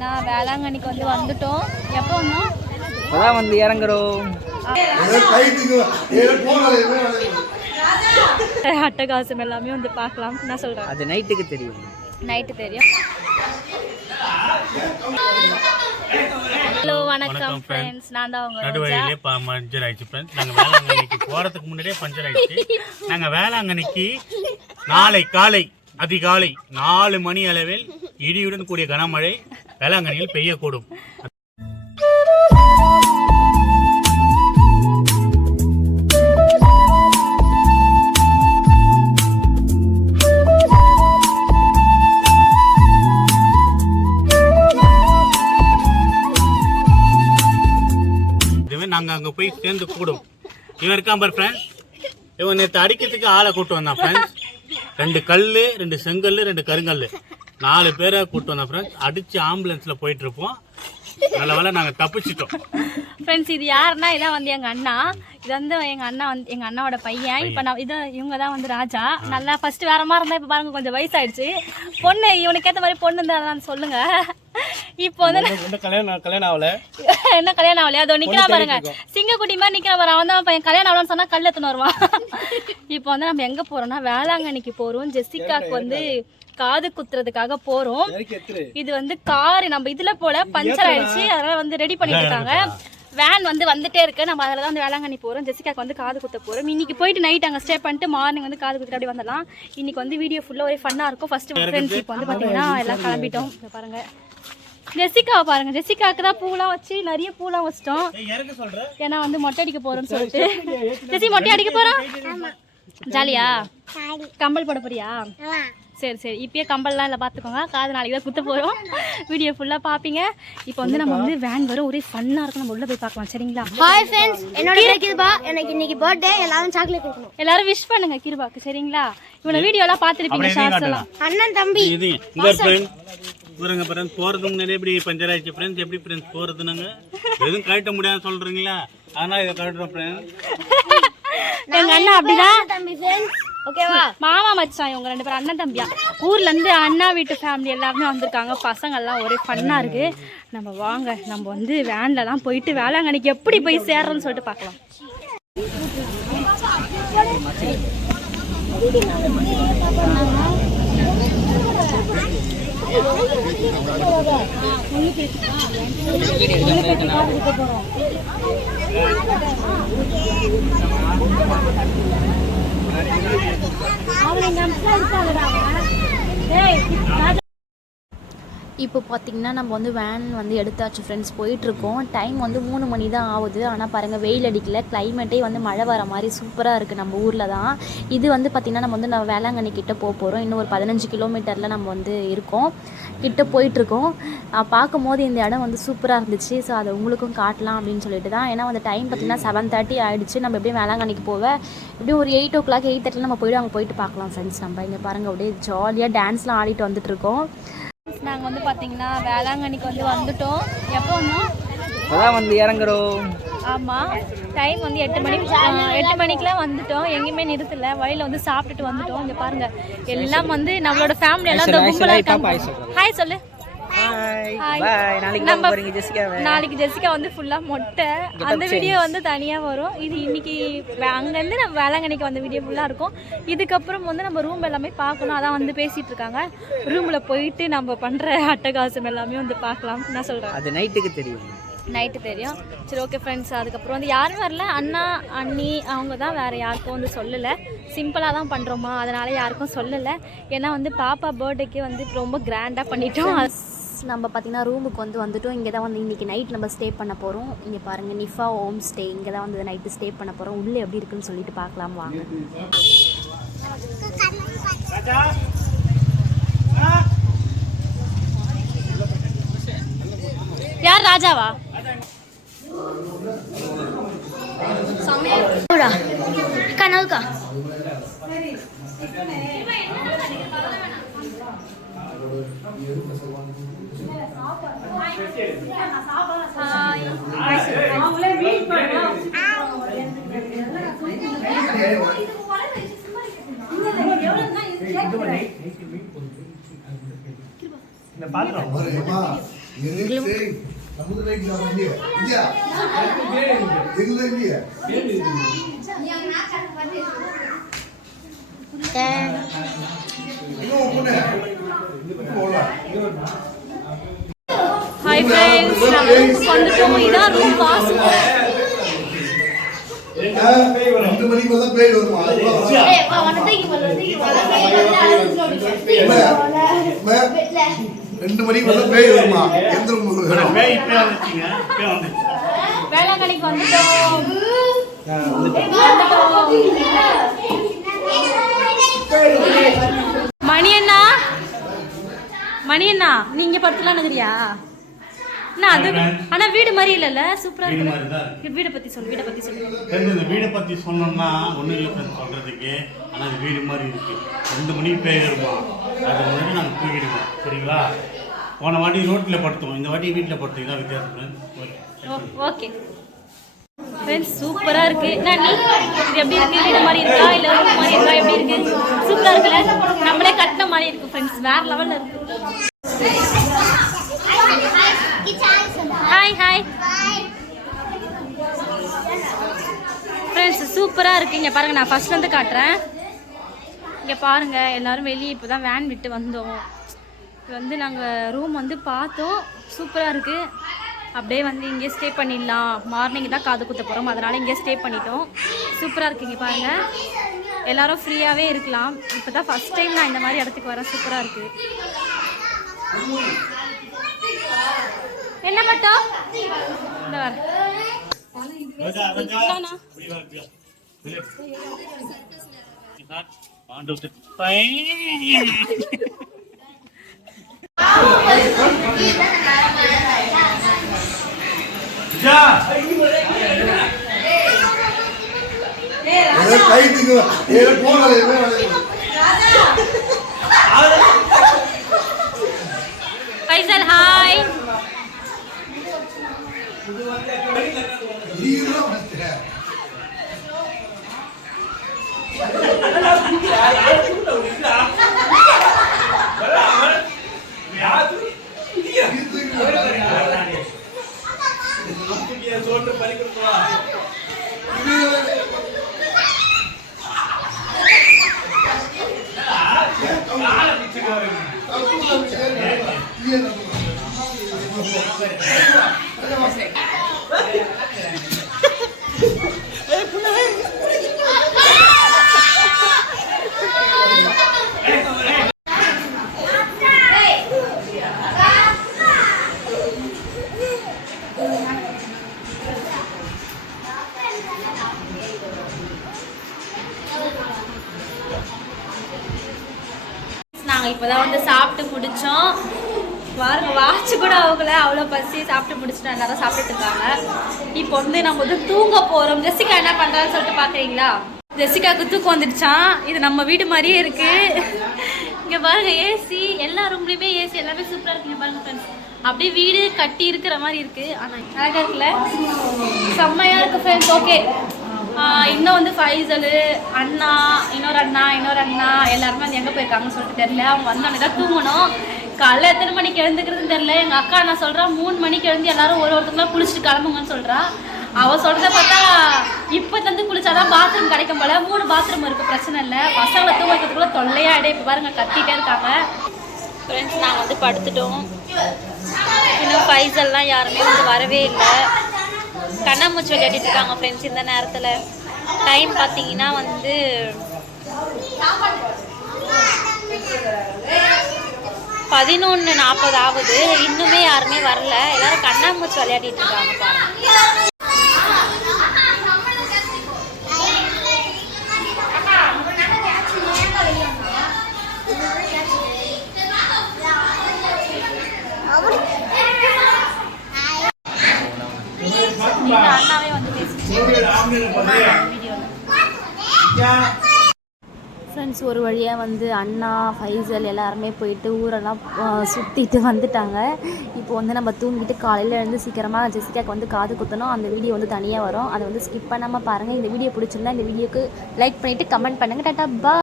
பார்த்தீங்கன்னா வேளாங்கண்ணிக்கு வந்து வந்துட்டோம். எப்போ வந்தோம்? இப்பதான் வந்து இறங்குறோம். அட்டகாசம் எல்லாமே வந்து பார்க்கலாம். என்ன சொல்கிறேன் அது நைட்டுக்கு தெரியும். நைட்டு தெரியும். ஹலோ வணக்கம் ஃப்ரெண்ட்ஸ் நான் தான் உங்க நடுவழியிலே பஞ்சர் ஆயிடுச்சு ஃப்ரெண்ட்ஸ் நாங்கள் வேளாங்கண்ணிக்கு போகிறதுக்கு முன்னாடியே பஞ்சர் ஆயிடுச்சு. நாங்கள் வேளாங்கண்ணிக்கு நாளை காலை அதிகாலை நாலு மணி அளவில் இடியுடன் கூடிய கனமழை வேளாங்கண்ணியில் பெய்யக்கூடும். இதுவே நாங்கள் அங்கே போய் சேர்ந்து கூடும். இவன் இருக்கான் பார் ஃப்ரெண்ட்ஸ் இவன் நேற்று அடிக்கிறதுக்கு ஆளை கூட்டு வந்தான் ஃப்ரெண்ட்ஸ் ரெண்டு கல் ரெண்டு செங்கல் ரெண்டு கருங்கல் நாலு பேரை கூட்டு வந்தான் ஃப்ரெண்ட்ஸ் அடிச்சு ஆம்புலன்ஸில் போயிட்டு இருப்போம் நல்ல வேலை நாங்கள் தப்பிச்சிட்டோம். ஃப்ரெண்ட்ஸ் இது யாருன்னா இதான் வந்து எங்க அண்ணா. இது வந்து எங்க அண்ணா வந்து எங்க அண்ணாவோட பையன். இப்போ நான் இது இவங்க தான் வந்து ராஜா. நல்லா ஃபர்ஸ்ட் வேற மாதிரி இருந்தா இப்போ பாருங்க கொஞ்சம் வயசாயிடுச்சு. பொண்ணு இவனுக்கு ஏற்ற மாதிரி பொண்ணு இருந்தா சொல்லுங்க. இப்போ வந்து கல்யாணம் கல்யாணம் ஆகல. என்ன கல்யாணம் ஆகலையா? அதோ நிக்கிறா பாருங்க. சிங்கக்குட்டி மாதிரி நிக்கிற பாரு. அவன் தான் பையன் கல்யாணம் ஆகலன்னு சொன்னா கல் எடுத்துன்னு வருவான். இப்போ வந்து நம்ம எங்க போறோம்னா வேளாங்கண்ணிக்கு போறோம். ஜெசிகாக்கு வந்து காது குத்துறதுக்காக போறோம். இது வந்து கார். நம்ம இதுல போல பஞ்சர் ஆயிடுச்சு. அதனால வந்து ரெடி பண்ணிட்டு இருக்காங்க. வேன் வந்து வந்துட்டே இருக்கு. நம்ம அதில் தான் வந்து வேளாங்கண்ணி போகிறோம் ஜெசிகாக்கு வந்து காது குத்த போகிறோம் இன்னைக்கு போயிட்டு நைட் அங்கே ஸ்டே பண்ணிட்டு மார்னிங் வந்து காது குத்திட்டு அப்படியே வந்துடலாம். இன்னைக்கு வந்து வீடியோ ஃபுல்லாக ஒரே ஃபன்னாக இருக்கும். ஃபர்ஸ்ட் ஃப்ரெண்ட்ஸ் இப்போ வந்து பார்த்தீங்கன்னா எல்லாம் கிளம்பிட்டோம். இங்க பாருங்க. ஜெசிகாவை பாருங்க. ஜெசிகாவுக்கு தான் பூலாம் வச்சு நிறைய பூலாம் வச்சிட்டோம். ஏன்னா வந்து மொட்டை அடிக்க போறோம்னு சொல்லிட்டு. ஜெசி மொட்டை அடிக்க போறோம் ஜாலியா? கம்பல் போட போறியா? சரி சரி. இப்பயே கம்பல்லாம் இல்லை பார்த்துக்கோங்க. காது நாளைக்கு தான் குத்த போகிறோம் வீடியோ ஃபுல்லாக பார்ப்பீங்க. இப்போ வந்து நம்ம வந்து வேன் வரும். ஒரே ஃபன்னாக இருக்கும். நம்ம உள்ளே போய் பார்க்கலாம். சரிங்களா? ஹாய் ஃப்ரெண்ட்ஸ் என்னோட கிருபா. எனக்கு இன்னைக்கு பர்த்டே எல்லாரும் சாக்லேட் கொடுக்கணும். எல்லாரும் விஷ் பண்ணுங்க கிருபாக்கு. சரிங்களா? இவனை வீடியோலாம் பார்த்துருப்பீங்க. ஷார்ட்ஸ் எல்லாம் அண்ணன் தம்பி. பாருங்க. ஃப்ரெண்ட்ஸ் போகிறதுக்கு முன்னாடி எப்படி பஞ்சர் ஆயிடுச்சு. ஃப்ரெண்ட்ஸ் எப்படி ஃப்ரெண்ட்ஸ் போகிறது நாங்கள் எதுவும் கழட்ட முடியாதுன்னு சொல்கிறீங்களா அதனால் இதை கழட்டுறோம் ஃப்ரெண்ட்ஸ் எங்க அண்ணா அப்படிதான். தம்பி ஃப்ரெண்ட்ஸ் ஓகேவா? மாமா மச்சான் இவங்க ரெண்டு பேரும் அண்ணன் தம்பியா. ஊர்ல இருந்து அண்ணா வீட்டு ஃபேமிலி எல்லாருமே வந்திருக்காங்க. பசங்க எல்லாம் ஒரே ஃபன்னா இருக்கு. நம்ம வாங்க நம்ம வந்து வேன்ல எல்லாம் போயிட்டு வேளாங்கண்ணிக்கு எப்படி போய் சேர்றோம்னு சொல்லிட்டு பார்க்கலாம். அவங்க இப்போ பார்த்தீங்கன்னா நம்ம வந்து வேன் வந்து எடுத்தாச்சு ஃப்ரெண்ட்ஸ் போயிட்டுருக்கோம். டைம் வந்து மூணு மணி தான் ஆகுது. ஆனால் பாருங்கள் வெயில் அடிக்கல. கிளைமேட்டே வந்து மழை வர மாதிரி சூப்பராக இருக்குது நம்ம ஊரில் தான். இது வந்து பார்த்திங்கன்னா நம்ம வந்து நம்ம வேளாங்கண்ணி கிட்டே போக போகிறோம் இன்னும் ஒரு பதினஞ்சு கிலோமீட்டரில் நம்ம வந்து இருக்கோம். கிட்டே போயிட்டுருக்கோம். பார்க்கும்போது இந்த இடம் வந்து சூப்பராக இருந்துச்சு. ஸோ அதை உங்களுக்கும் காட்டலாம் அப்படின்னு சொல்லிட்டு தான். ஏன்னா வந்து டைம் பார்த்திங்கன்னா செவன் தேர்ட்டி ஆகிடுச்சு நம்ம எப்படியும் வேளாங்கண்ணிக்கு போக எப்படியும் ஒரு எயிட் ஓ கிளாக் எயிட் தேர்ட்டியில் நம்ம போய்ட்டு அங்கே போயிட்டு பார்க்கலாம் ஃப்ரெண்ட்ஸ் நம்ம இங்கே பாருங்கள் அப்படியே ஜாலியாக டான்ஸ்லாம் ஆடிட்டு வந்துட்டுருக்கோம். இருக்கோம் நாங்க வந்து பாத்தீங்கன்னா வேளாங்கண்ணிக்கு வந்து வந்துட்டோம். எப்போ வந்தோம் இப்பதான் வந்து இறங்குறோம் ஆமா. டைம் வந்து எட்டு மணி எட்டு மணிக்கெல்லாம் வந்துட்டோம். எங்கேயுமே நிறுத்தல. வழியில வந்து சாப்பிட்டுட்டு வந்துட்டோம். இங்க பாருங்க. எல்லாம் வந்து நம்மளோட ஃபேமிலி எல்லாம் இந்த கும்பலா இருக்காங்க. ஹாய் சொல்லு. பாய் நாளைக்கு நம்ம- போறீங்க நாளைக்கு ஜெசிகா வந்து ஃபுல்லா மொட்டை. அந்த வீடியோ வந்து தனியா வரும். இது இன்னைக்கு வே- அங்கேருந்து நம்ம வேளாங்கண்ணிக்கு வந்த வீடியோ ஃபுல்லா இருக்கும். இதுக்கப்புறம் வந்து நம்ம ரூம் எல்லாமே பார்க்கணும். அதான் வந்து பேசிட்டு இருக்காங்க. ரூம்ல போயிட்டு நம்ம பண்ற அட்டகாசம் எல்லாமே வந்து பார்க்கலாம். நான் சொல்றேன் அது நைட்டுக்கு தெரியும். நைட்டு தெரியும். சரி ஓகே ஃப்ரெண்ட்ஸ் அதுக்கப்புறம் வந்து யாரும் வரல. அண்ணா அண்ணி அவங்க தான் வேறு யாருக்கும் வந்து சொல்லலை. சிம்பிளாக தான் பண்ணுறோமா அதனால யாருக்கும் சொல்லலை. ஏன்னா வந்து பாப்பா பர்த்டேக்கு வந்து ரொம்ப கிராண்டாக பண்ணிட்டோம். நம்ம பார்த்திங்கன்னா ரூமுக்கு வந்து வந்துட்டோம். இங்கே தான் வந்து இன்றைக்கி நைட் நம்ம ஸ்டே பண்ண போகிறோம் இங்கே பாருங்கள் நிஃபா ஹோம் ஸ்டே இங்கே தான் வந்து நைட்டு ஸ்டே பண்ண போகிறோம் உள்ளே எப்படி இருக்குன்னு சொல்லிட்டு பார்க்கலாம் வாங்க. யார் ராஜாவா? கனவுக்கா இந்த பாத்திரம் ஹாய் ஃப்ரெண்ட்ஸ் நாங்கள் ரூமுக்கு வந்துட்டோம். இதான் ரூம் காசு ரெண்டு மணிக்கு வந்தா பேய் வருமா ரெண்டு மணிக்கு வந்தா பேய் வருமா? எந்த ரூம் பேய் வந்துச்சுங்க வந்துச்சு வேளாங்கண்ணிக்கு வந்துட்டோம் அண்ணா மணி அண்ணா நீங்க படுத்துலாம் நகரியா அது ஆனா வீடு மாதிரி இல்லைல்ல சூப்பரா இருக்கு. தான். வீடை பத்தி சொல்லு வீடை பத்தி சொல்லு. இந்த வீடை பற்றி சொன்னோம்னா ஒன்றும் இல்லை ஃப்ரெண்ட் சொல்கிறதுக்கு ஆனால் அது வீடு மாதிரி இருக்கு. ரெண்டு மணிக்கு பேய் வருமா அது முன்னாடி நாங்கள் தூக்கிடுவோம் சரிங்களா? போன வாட்டி ரோட்டில் படுத்தோம். இந்த வாட்டி வீட்டில் படுத்தோம். இதான் வித்தியாசம். ஓகே. ஃப்ரெண்ட்ஸ் சூப்பராக இருக்கு. நான் நீ? இது எப்படி இருக்கு? வீடு மாதிரி இருக்கா? இல்லை ரூம் மாதிரி இருக்கா? எப்படி இருக்கு? சூப்பராக இருக்குல்ல? நம்மளே கட்டின மாதிரி இருக்கு ஃப்ரெண்ட்ஸ் வேறு லெவலில் இருக்குது ஹாய் ஹாய் ஃப்ரெண்ட்ஸ் சூப்பராக இருக்கு. இங்கே பாருங்க நான் ஃபஸ்ட் வந்து காட்டுறேன். இங்கே பாருங்க எல்லாரும் வெளியே இப்போ தான் வேன் விட்டு வந்தோம். இது வந்து நாங்கள் ரூம் வந்து பார்த்தோம். சூப்பராக இருக்குது அப்படியே வந்து இங்கே ஸ்டே பண்ணிடலாம். மார்னிங் தான் காது குத்த போகிறோம் அதனால் இங்கே ஸ்டே பண்ணிட்டோம். சூப்பராக இருக்குங்க பாருங்கள் எல்லாரும் ஃப்ரீயாகவே இருக்கலாம். இப்போ தான் ஃபஸ்ட் டைம் நான் இந்த மாதிரி இடத்துக்கு வரேன். சூப்பராக இருக்குது என்ன மட்டும் இந்த வரேன் கைத்துக்கு போன. ஃபைசல் ஹாய். நீ நாங்கள் இப்போ தான் வந்து சாப்பிட்டு முடித்தோம் பாருங்க வாட்ச் கூட ஆகல. அவ்வளோ பசி சாப்பிட்டு முடிச்சுட்டு எல்லாரும் சாப்பிட்டுட்டு இருக்காங்க. இப்போ வந்து நம்ம வந்து தூங்க போகிறோம் ஜெசிகா என்ன பண்ணுறான்னு சொல்லிட்டு பார்க்குறீங்களா ஜெசிகாவுக்கு தூக்கம் வந்துடுச்சான் இது நம்ம வீடு மாதிரியே இருக்கு. இங்கே பாருங்க ஏசி எல்லா ரூம்லேயுமே ஏசி எல்லாமே சூப்பராக இருக்குங்க பாருங்க ஃப்ரெண்ட்ஸ் அப்படியே வீடு கட்டி இருக்கிற மாதிரி இருக்கு. ஆனால் அழகாக இருக்குல்ல? செம்மையாக இருக்கு ஃப்ரெண்ட்ஸ் ஓகே இன்னும் வந்து ஃபைசலு அண்ணா இன்னொரு அண்ணா இன்னொரு அண்ணா எல்லாருமே வந்து எங்கே போயிருக்காங்கன்னு சொல்லிட்டு தெரியல. அவங்க வந்தோடனே தான் தூங்கணும். காலைல எத்தனை மணிக்கு எழுந்துக்கிறதுன்னு தெரியல. எங்கள் அக்கா நான் சொல்கிறா மூணு மணிக்கு எழுந்து எல்லாரும் ஒரு ஒருத்தங்களாம் குளிச்சுட்டு கிளம்புங்கன்னு சொல்கிறா அவள் சொல்கிறத பார்த்தா இப்போ தந்து குளிச்சாதான் பாத்ரூம் கிடைக்கும் போல. மூணு பாத்ரூம் இருக்குது பிரச்சனை இல்லை. பசங்களை தூங்க வைக்கிறதுக்குள்ள தொல்லையாடே இப்போ பாருங்க கத்திட்டே இருக்காங்க. ஃப்ரெண்ட்ஸ் நாங்கள் வந்து படுத்துட்டோம். இன்னும் ஃபைசல்லாம் யாருமே வந்து வரவே இல்லை. கண்ணாமூச்சி விளையாடிட்டு இருக்காங்க ஃப்ரெண்ட்ஸ் இந்த நேரத்தில். டைம் பார்த்தீங்கன்னா வந்து பதினொன்று நாற்பது ஆகுது இன்னுமே யாருமே வரல. எல்லாரும் கண்ணாமூச்சி விளையாடிட்டு இருக்காங்க பாருங்க. அண்ணாவே வந்து பேசிட்டு வீடியோவில் ஃப்ரெண்ட்ஸ் ஒரு வழியாக வந்து அண்ணா ஃபைசல் எல்லாருமே போயிட்டு ஊரெல்லாம் சுற்றிட்டு வந்துட்டாங்க. இப்போ வந்து நம்ம தூங்கிட்டு காலையில் எழுந்து சீக்கிரமாக ஜெசிகாக்கு வந்து காது குத்தணும். அந்த வீடியோ வந்து தனியாக வரும். அதை வந்து ஸ்கிப் பண்ணாமல் பாருங்கள் இந்த வீடியோ பிடிச்சிருந்தா இந்த வீடியோக்கு லைக் பண்ணிவிட்டு கமெண்ட் பண்ணுங்கள் டாட்டா பா